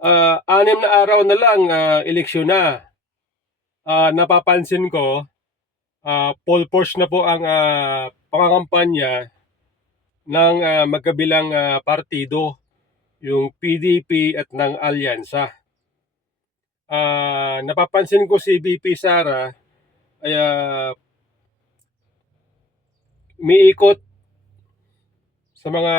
6 na araw na lang, eleksyon na. Napapansin ko, full force na po ang pangangampanya ng magkabilang partido, yung PDP at ng Alyansa. Napapansin ko si VP Sara ay umiikot sa mga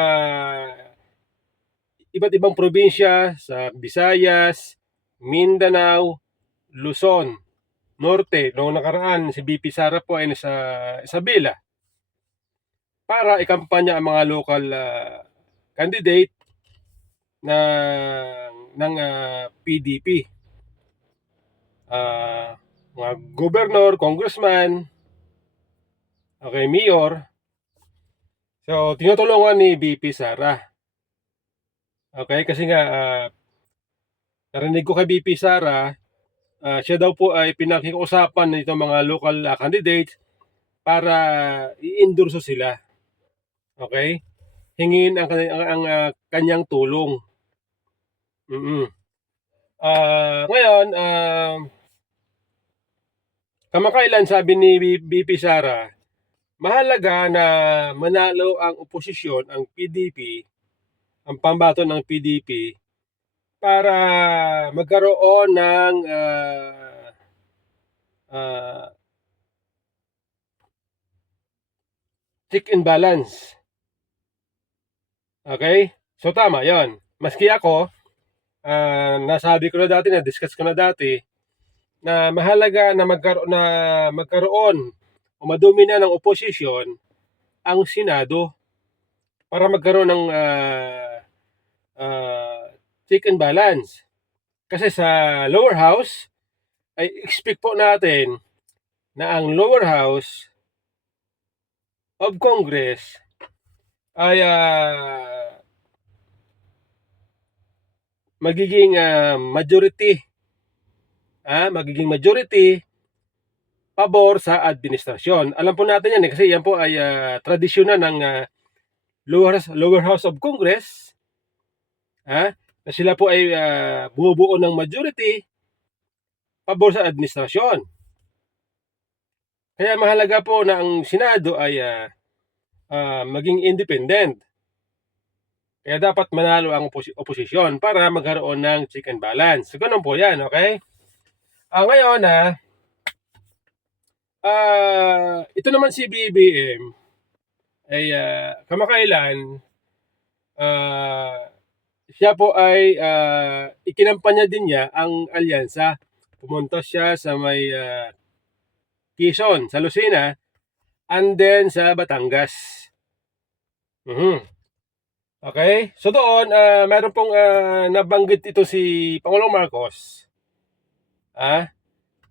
iba't ibang probinsya sa Visayas, Mindanao, Luzon, Norte. Noong nakaraan, si VP Sara po ay nasa Isabela para ikampanya ang mga local candidate ng PDP. Mga governor, congressman, okay, mayor. So, tinutulungan ni VP Sara. Okay, kasi nga, narinig ko kay VP Sara, siya daw po ay pinakiusapan nito mga local candidates para i-endorso sila. Okay? Hingin ang kanyang tulong. Ngayon, kamakailan sabi ni VP Sara, mahalaga na manalo ang oposisyon, ang PDP, ang pambato ng PDP, para magkaroon ng check and balance. Okay? So tama, yon. Maski ako, nasabi ko na dati, na-discuss ko na dati, na mahalaga na magkaroon o madumina ng oposisyon ang Senado para magkaroon ng check and balance. Kasi sa lower house, ay expect po natin na ang lower house of Congress ay magiging majority pabor sa administrasyon. Alam po natin yan kasi yan po ay tradisyon na ng lower house of Congress, na sila po ay bumubuo ng majority pabor sa administrasyon. Kaya mahalaga po na ang Senado ay maging independent. Kaya dapat manalo ang oposisyon para magkaroon ng check and balance. So, ganun po yan, okay? Ngayon, ito naman si BBM ay kamakailan, siya po ay ikinampanya din niya ang alyansa. Pumunta siya sa may Quezon, sa Lucena, and then sa Batangas. Okay? So doon, meron pong nabanggit ito si Pangulong Marcos.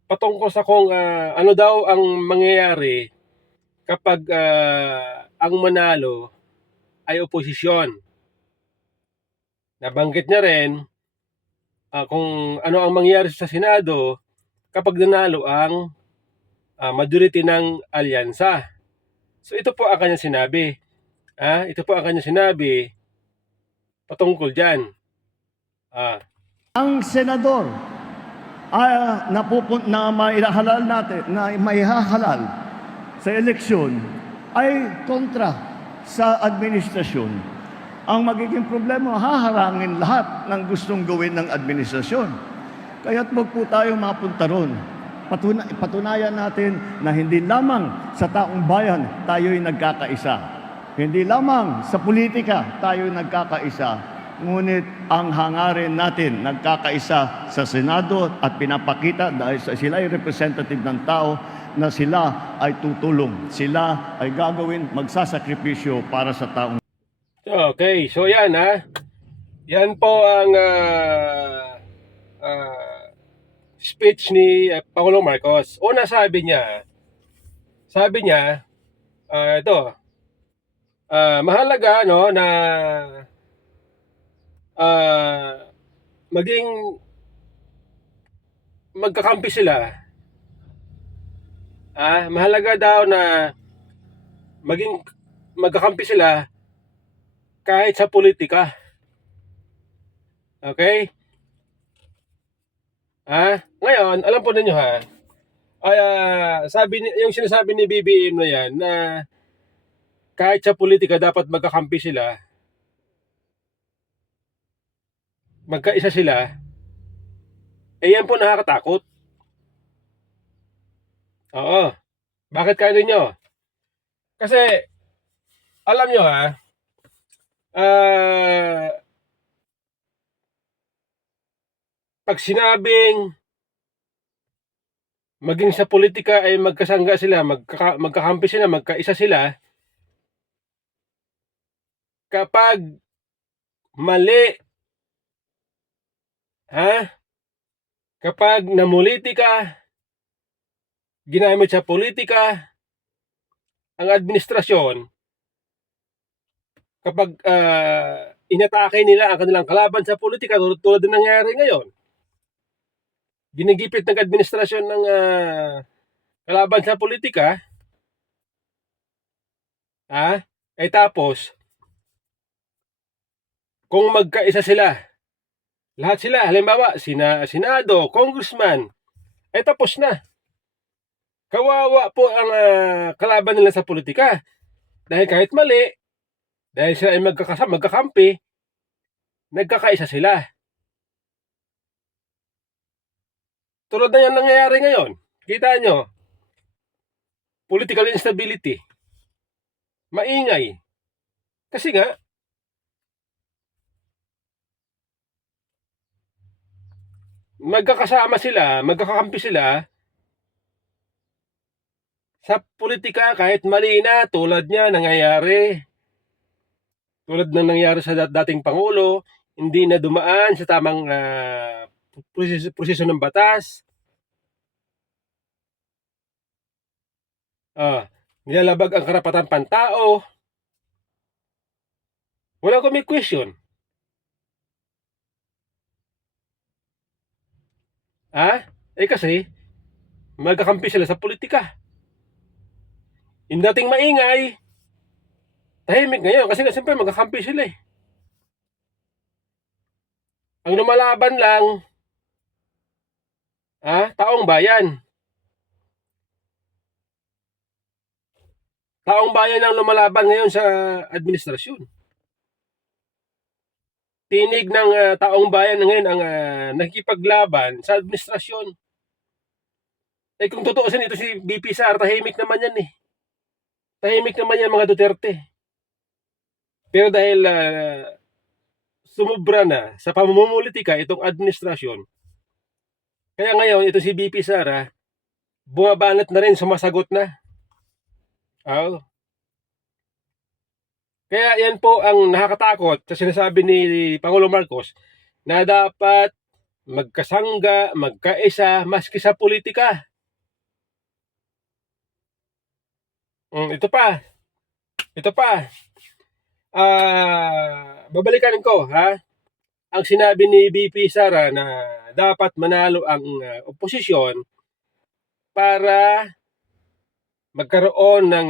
Patungkol sa kung ano daw ang mangyayari kapag ang manalo ay oposisyon. Nabanggit niya rin kung ano ang mangyayari sa Senado kapag nanalo ang majority ng alyansa. So ito po ang kanyang sinabi. Ito po ang kanyang sinabi patungkol dyan. Ang senador na maihahalal natin, na maihahalal sa eleksyon ay kontra sa administrasyon. Ang magiging problema, haharangin lahat ng gustong gawin ng administrasyon. Kaya't wag po tayo mapunta ron. Patunayan natin na hindi lamang sa taong bayan tayo'y nagkakaisa. Hindi lamang sa politika tayo'y nagkakaisa. Ngunit ang hangarin natin nagkakaisa sa Senado at pinapakita dahil sila ay representative ng tao na sila ay tutulong. Sila ay gagawin, magsasakripisyo para sa taong. Okay, so yan Yan po ang speech ni Pangulong Marcos. Una sabi niya, ito, mahalaga na maging magkakampi sila. Mahalaga daw na maging magkakampi sila kahit sa politika. Okay? Ngayon, alam po ninyo ay yung sinasabi ni BBM na yan na kahit sa politika dapat magkakampi sila, magkaisa sila, yan po nakakatakot. Oo. Bakit kaya ninyo? Kasi, alam nyo ah, pag sinabing maging sa politika ay magkasangga sila, magkakampi sila, magkaisa sila, kapag mali, kapag namuliti ka, ginamit sa politika, ang administrasyon, kapag inatake nila ang kanilang kalaban sa politika, tulad ng nangyari ngayon, ginigipit ng administrasyon ng kalaban sa politika, tapos, kung magkaisa sila, lahat sila, halimbawa, Senado, Congressman, tapos na. Kawawa po ang kalaban nila sa politika. Dahil kahit mali, dahil sila ay magkakampi, nagkakaisa sila. Tulad na yan nangyayari ngayon. Kita nyo, political instability. Maingay. Kasi nga, magkakasama sila, magkakakampi sila sa politika kahit mali na, tulad niya nangyayari. Tulad ng nangyari sa dating Pangulo, hindi na dumaan sa tamang proseso ng batas. Nilalabag ang karapatan pantao. Wala ko may question. Kasi magkakampi sila sa politika. Yung dating maingay, tahimik ngayon kasi siyempre magkakampi sila eh. Ang lumalaban lang, taong bayan. Taong bayan ang lumalaban ngayon sa administrasyon. Tinig ng taong bayan ngayon ang nakikipaglaban sa administrasyon. Kung tutuusin ito si BP Sara, tahimik naman yan eh. Tahimik naman yan mga Duterte. Pero dahil sumubra na sa pamumulitika itong administrasyon, kaya ngayon ito si BP Sara, bumabanat na rin, sumasagot na. Kaya yan po ang nakakatakot sa sinasabi ni Pangulo Marcos na dapat magkasangga, magkaisa, maski sa politika. Ito pa. Babalikan ko ang sinabi ni BP Sara na dapat manalo ang oposisyon para magkaroon ng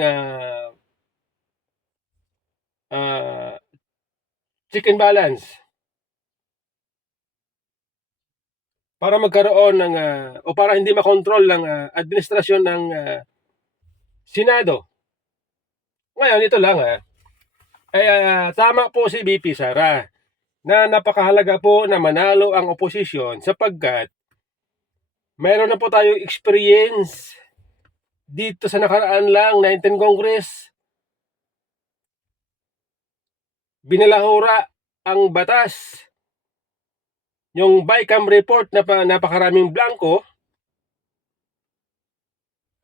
check and balance. Para magkaroon ng o para hindi makontrol ng administrasyon ng Senado. Ngayon ito lang tama po si BP Sara na napakahalaga po na manalo ang oposisyon sapagkat mayroon na po tayong experience dito sa nakaraan lang 19 Congress. Binalahura ang batas. Yung BICAM report na napakaraming blanco,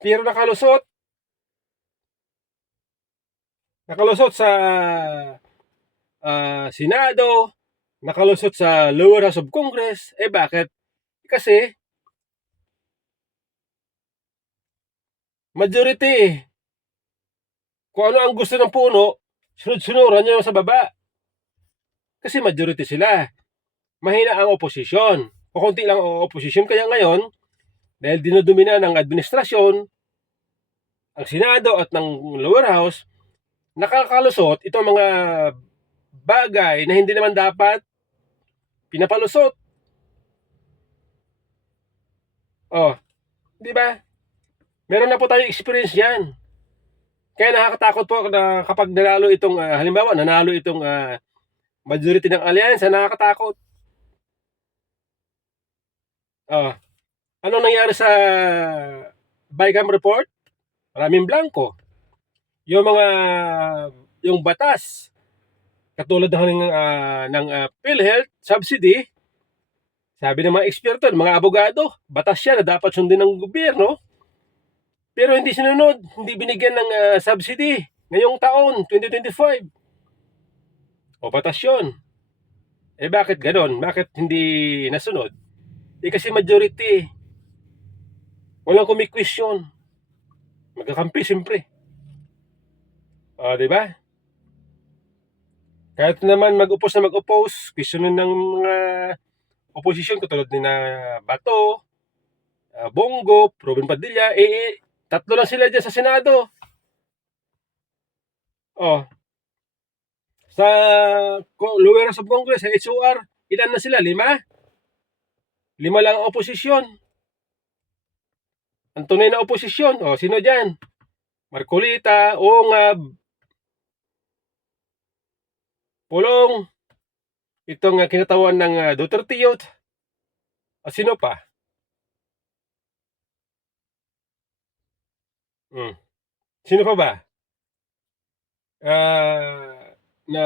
pero nakalusot sa Senado, nakalusot sa lower house of Congress. Bakit? Kasi majority. Kung ano ang gusto ng puno, sunod-sunuran niya sa baba. Kasi majority sila. Mahina ang oposisyon. Kukunti lang ang oposisyon. Kaya ngayon, dahil dinodumina ng administrasyon, ang Senado at ng lower house, nakakalusot itong mga bagay na hindi naman dapat pinapalusot. Oh, di ba? Meron na po tayong experience yan. Kaya nakakatakot po na kapag nanalo itong, halimbawa, nanalo itong majority ng alyansa, nakakatakot. Oh, anong nangyari sa BICAM report? Maraming blanco. Yung batas, katulad ng PhilHealth subsidy, sabi ng mga eksperto, ng mga abogado, batas siya na dapat sundin ng gobyerno, pero hindi sinunod, hindi binigyan ng subsidy ngayong taon, 2025. O batas yun. Eh bakit ganon? Bakit hindi nasunod? Eh kasi majority. Walang kumikwestiyon. Magkakampi siyempre. O, di ba? Kahit naman mag-oppose, questionin ng mga opposition katulad ni na Bato, Bongo, Ruben Padilla, tatlo lang sila dyan sa Senado. Oh, sa lower house of Congress, sa HOR, ilan na sila? 5? 5 lang ang oposisyon. Ang tunay na oposisyon, sino dyan? Marcolita, Ongab, Pulong, itong kinatawan ng Duterte Youth. Sino pa? Sino pa ba? Na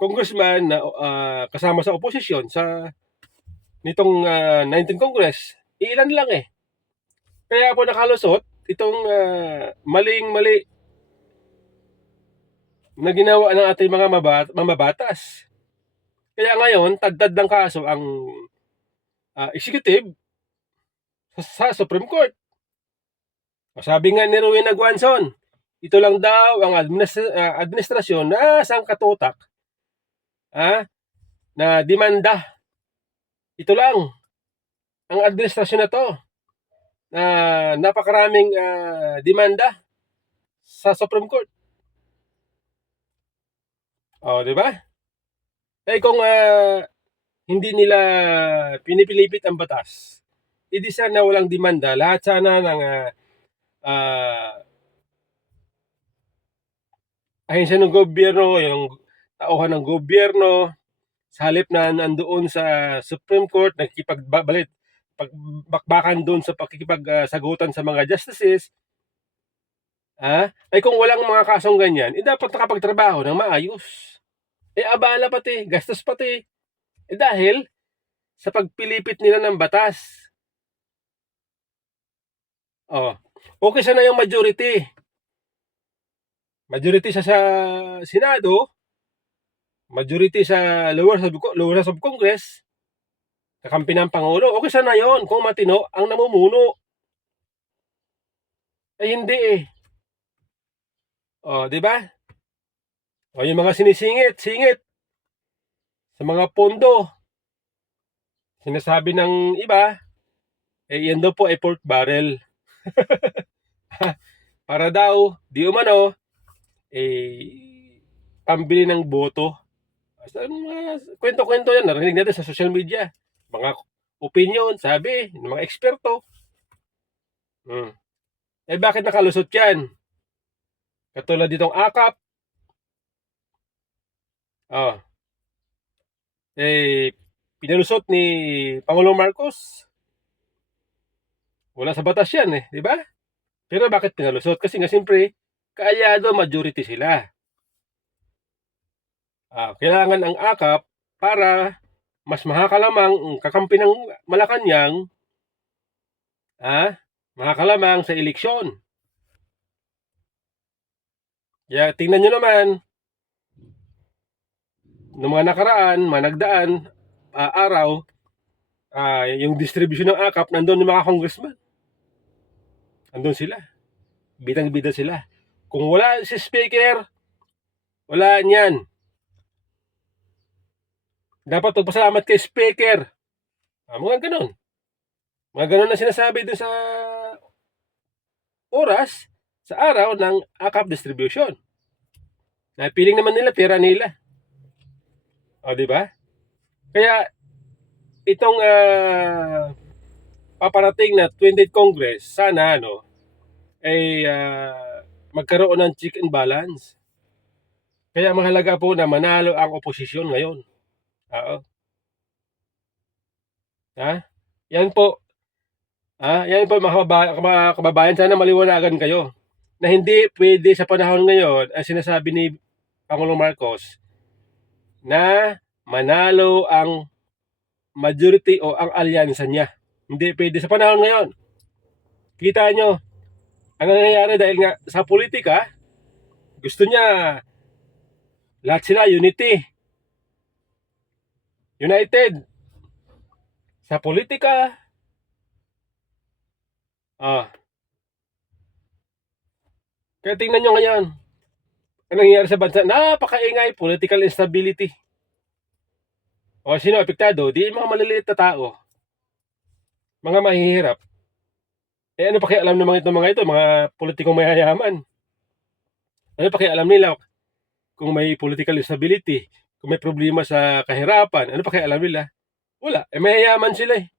congressman na kasama sa oposisyon sa nitong 19th Congress, ilan lang eh. Kaya po nakalusot itong maling-mali na ginawa ng ating mga mamabatas. Kaya ngayon, tagdad ng kaso ang executive sa Supreme Court. Sabi nga ni Rowena Guanzon, ito lang daw ang administrasyon na sangkatutak na demanda. Ito lang ang administrasyon na to na napakaraming demanda sa Supreme Court. Di ba? Kung hindi nila pinipilipit ang batas, hindi sana walang demanda. Lahat sana ng ahensya ng gobyerno, yung tauhan ng gobyerno, sa halip na nandoon sa Supreme Court, pagbakbakan doon sa pakikipagsagutan sa mga justices, ay kung walang mga kasong ganyan, dapat nakapagtrabaho ng maayos. Abala pati, gastos pati. Dahil sa pagpilipit nila ng batas. Okay sana yung majority. Majority sa Senado, majority sa lower house of Congress, kakampi ng Pangulo. Okay sana yon kung matino ang namumuno. Hindi eh. Di ba? Yung mga singit sa mga pondo, sinasabi ng iba, yan daw po ay pork barrel. Para daw, di umano, pambili ng boto. Kwento-kwento yan, narinig natin sa social media. Mga opinion, sabi, ng mga eksperto. Bakit nakalusot yan? Katulad ditong AKAP, pinalusot ni Pangulong Marcos. Wala sa batas yan eh, di ba? Pero bakit pinalusot? Kasi nga siyempre, kaalyado majority sila. Kailangan ang AKAP para mas makakalamang ang kakampi ng Malacanang, makakalamang sa eleksyon. Kaya tingnan nyo naman, noong mga nakaraan, nagdaan araw, yung distribution ng AKAP, nandun yung mga congressman. Nandun sila. Bidang-bida sila. Kung wala si speaker, wala niyan. Dapat magpasalamat kay speaker. Mga ganun. Mga ganun na sinasabi dun sa oras, sa araw ng AKAP distribution. Napiling naman nila, pera nila. Di ba? Kaya itong paparating na 20th Congress, sana ay magkaroon ng check and balance. Kaya mahalaga po na manalo ang oposisyon ngayon. Oo. Yan po. Yan po mga kababayan, sana maliwanagan kayo na hindi pwede sa panahon ngayon ang sinasabi ni Pangulong Marcos na manalo ang majority o ang alyansa niya. Hindi pwede sa panahon ngayon. Kita nyo, ang nangyayari dahil nga sa politika, gusto niya lahat sila united. Sa politika, kaya tingnan nyo ngayon, ang nangyayari sa bansa, napakaingay, political instability. O sino apektado? Di mga maliliit na tao. Mga mahihirap. Ano pakialam ng mga ito, mga politikong mayayaman? Ano pakialam nila kung may political instability, kung may problema sa kahirapan? Ano pakialam nila? Wala. Mayayaman sila eh.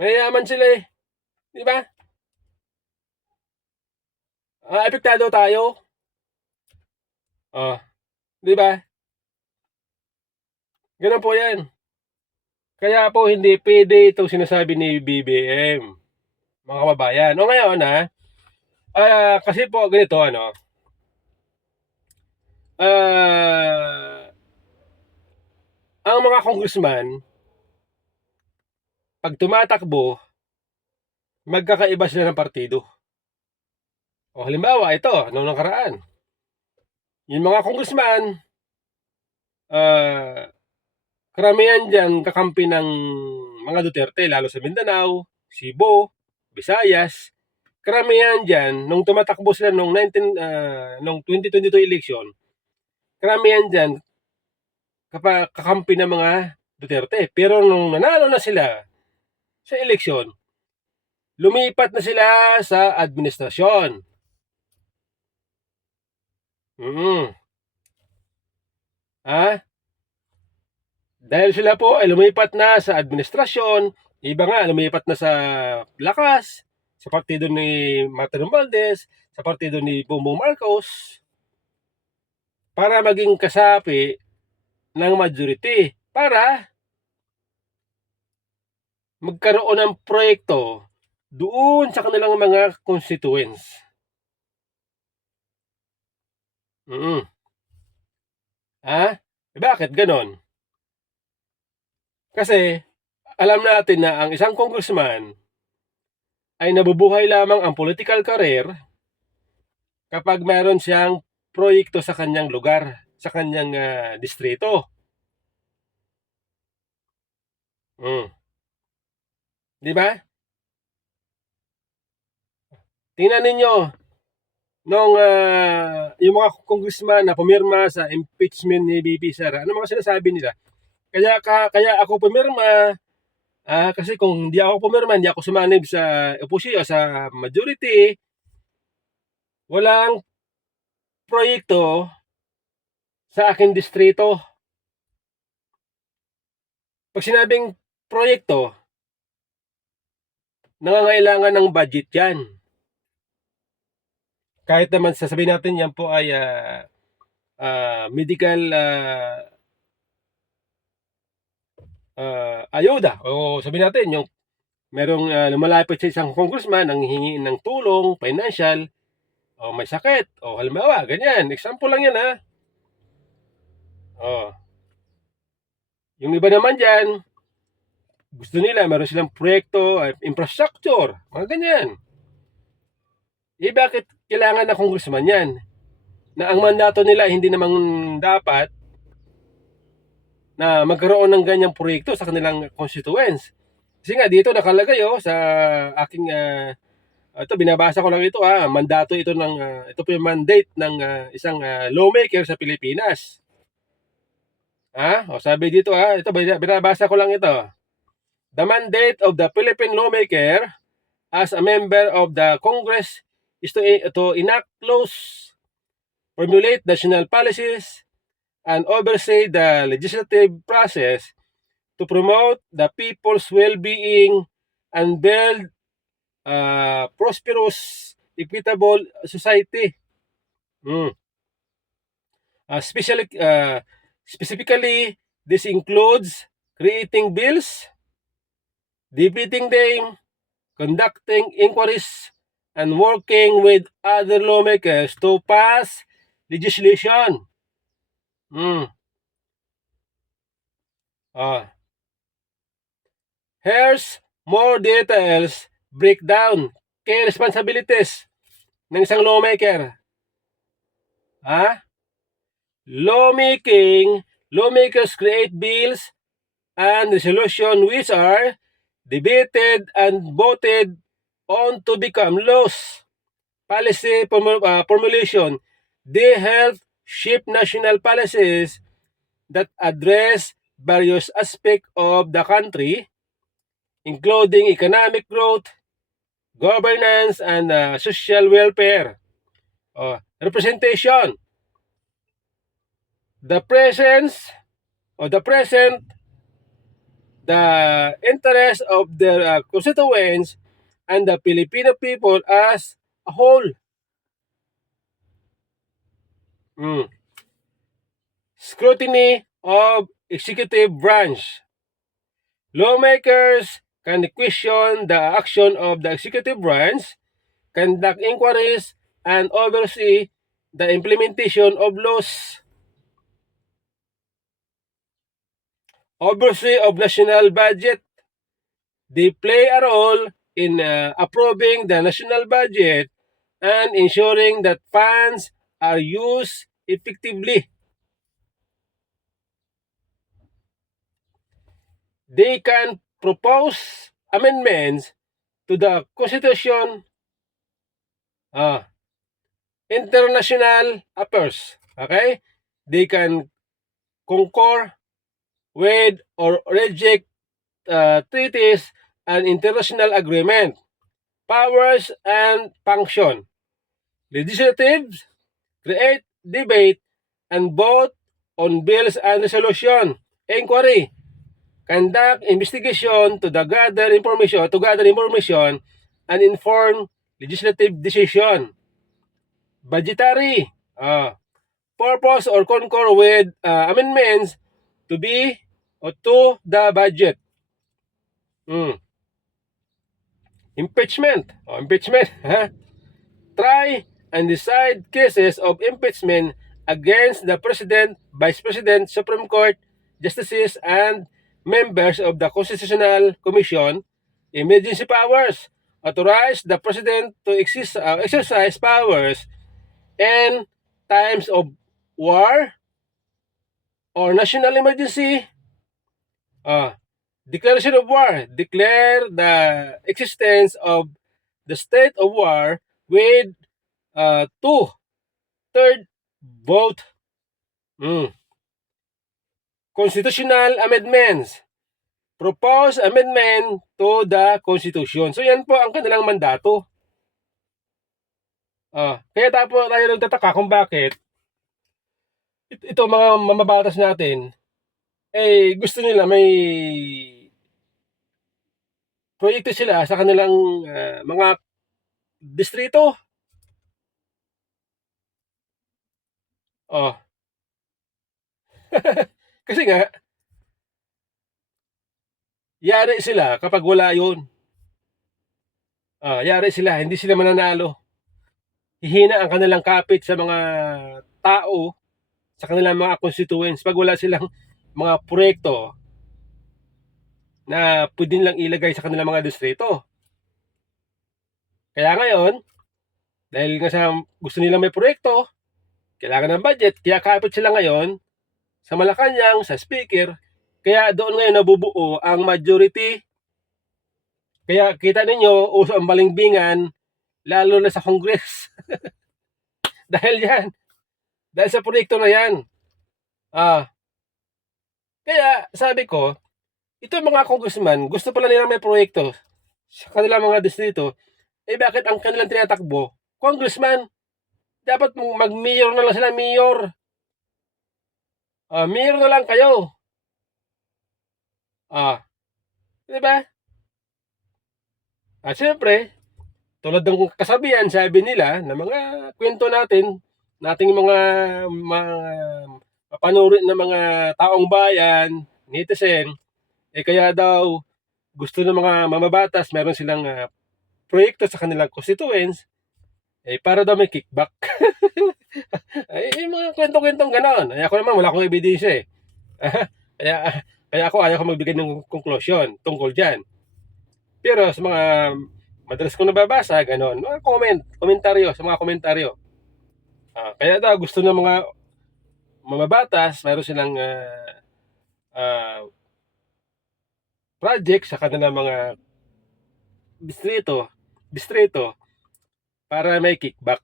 Mayayaman sila eh. Di ba? Apektado tayo. Di ba? Ganun po yan. Kaya po hindi pwede itong sinasabi ni BBM, mga kababayan. O ngayon kasi po ganito ang mga congressman, pag tumatakbo, magkakaiba sila ng partido. O halimbawa, ito, noong nakaraan, yung mga congressman, karamihan dyan kakampi ng mga Duterte, lalo sa Mindanao, Cebu, Visayas. Karamihan dyan, nung tumatakbo sila nung 2022 election, karamihan dyan kakampi ng mga Duterte. Pero nung nanalo na sila sa eleksyon, lumipat na sila sa administrasyon. Dahil sila po ay lumipat na sa administrasyon, iba nga lumipat na sa Lakas, sa partido ni Martin Romualdez, sa partido ni Bongbong Marcos, para maging kasapi ng majority, para magkaroon ng proyekto doon sa kanilang mga constituents. Bakit ganon? Kasi alam natin na ang isang congressman ay nabubuhay lamang ang political career kapag mayroon siyang proyekto sa kanyang lugar, sa kanyang distrito. Di ba? Tingnan ninyo, nung yung mga congressman na pumirma sa impeachment ni BP Sara, ano mga sinasabi nila? Kaya ako pumirma, kasi kung hindi ako pumirma, hindi ako sumanib sa opposition, sa majority, walang proyekto sa aking distrito. Pag sinabing proyekto, nangangailangan ng budget yan. Kahit naman sasabihin natin yan po ay medical ayuda, o sabihin natin yung merong lumalapit sa isang congressman nang hihingi ng tulong, financial, o may sakit, o halimbawa, ganyan. Example lang yan Yung iba naman dyan, gusto nila, meron silang proyekto, infrastructure, mga ganyan. Bakit kailangan na congressman yan? Na ang mandato nila hindi namang dapat na magkaroon ng ganyang proyekto sa kanilang constituents. Kasi nga dito nakalagay sa aking ito binabasa ko lang ito mandato ito ng ito po yung mandate ng isang lawmaker sa Pilipinas. Sabi dito ito binabasa ko lang ito. The mandate of the Philippine lawmaker as a member of the Congress is to enact laws, formulate national policies, and oversee the legislative process to promote the people's well-being and build prosperous, equitable society. Specifically, this includes creating bills, debating them, conducting inquiries, and working with other lawmakers to pass legislation. Here's more details breakdown kay responsibilities ng isang lawmaker. Lawmakers create bills and resolution which are debated and voted on to become laws. Policy formulation. They help shape national policies that address various aspects of the country, including economic growth, governance, and social welfare. Representation. The interest of their constituents and the Filipino people as a whole. Scrutiny of executive branch. Lawmakers can question the action of the executive branch, conduct inquiries, and oversee the implementation of laws. Oversee of national budget. They play a role in approving the national budget and ensuring that funds are used effectively. They can propose amendments to the Constitution, international affairs. Okay? They can concur with or reject treaties and international agreement. Powers and function. Legislatives create, debate, and vote on bills and resolution. Inquiry. Conduct investigation to gather information and inform legislative decision. Budgetary. Purpose or concur with amendments to the budget. Impeachment. Try and decide cases of impeachment against the President, Vice President, Supreme Court, Justices, and members of the Constitutional Commission. Emergency powers. Authorize the President to exercise powers in times of war or national emergency. Declaration of war. Declare the existence of the state of war with 2/3 vote. Constitutional amendments. Propose amendment to the Constitution. So yan po ang kanilang mandato. Kaya tayo nagtataka kung bakit ito mga mamabatas natin gusto nila may proyekto sila sa kanilang mga distrito. Kasi nga, yari sila kapag wala yun. Yari sila, hindi sila mananalo. Hihina ang kanilang kapit sa mga tao, sa kanilang mga constituents pag wala silang mga proyekto na pwede nilang ilagay sa kanilang mga distrito. Kaya ngayon, dahil nga sa gusto nilang may proyekto, kailangan ng budget, kaya kapit sila ngayon sa Malacanang, sa speaker, kaya doon ngayon nabubuo ang majority. Kaya kita ninyo, uso ang balingbingan, lalo na sa Congress. Dahil yan, dahil sa proyekto na yan. Kaya sabi ko, ito mga congressman, gusto pala nila may proyekto sa kanilang mga distrito, bakit ang kanilang tinatakbo? Congressman, dapat mag-mayor na lang sila, mayor. Mayor na lang kayo. Ah, 'di ba? At siyempre, tulad ng kasabihan, sabi nila na mga kwento nating mga mapanuri ng mga taong bayan, netizen, kaya daw gusto ng mga mamabatas meron silang proyekto sa kanilang constituents, para daw may kickback. Yung mga kwento-kwentong gano'n. Ako naman wala akong ebidensya eh. kaya, kaya ako ayaw ko magbigay ng conclusion tungkol dyan. Pero sa mga madalas kong nababasa, gano'n, mga komentaryo, sa mga komentaryo. Kaya daw gusto ng mga mamabatas, mayroon silang ah, project sa kanilang mga distrito para may kickback.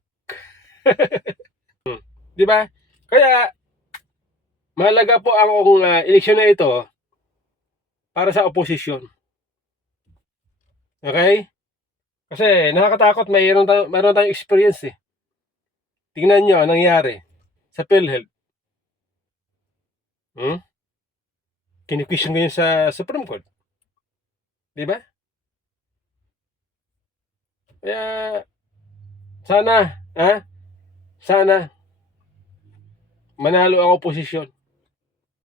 'Di ba? Kaya mahalaga po ang eleksyon na ito para sa oposisyon. Okay? Kasi nakakatakot, mayroon tayong experience eh. Tingnan nyo anong nangyari sa PhilHealth. Hmm? Kini-question ngayon sa Supreme Court. 'Di ba? Kaya sana, sana manalo ang oposisyon.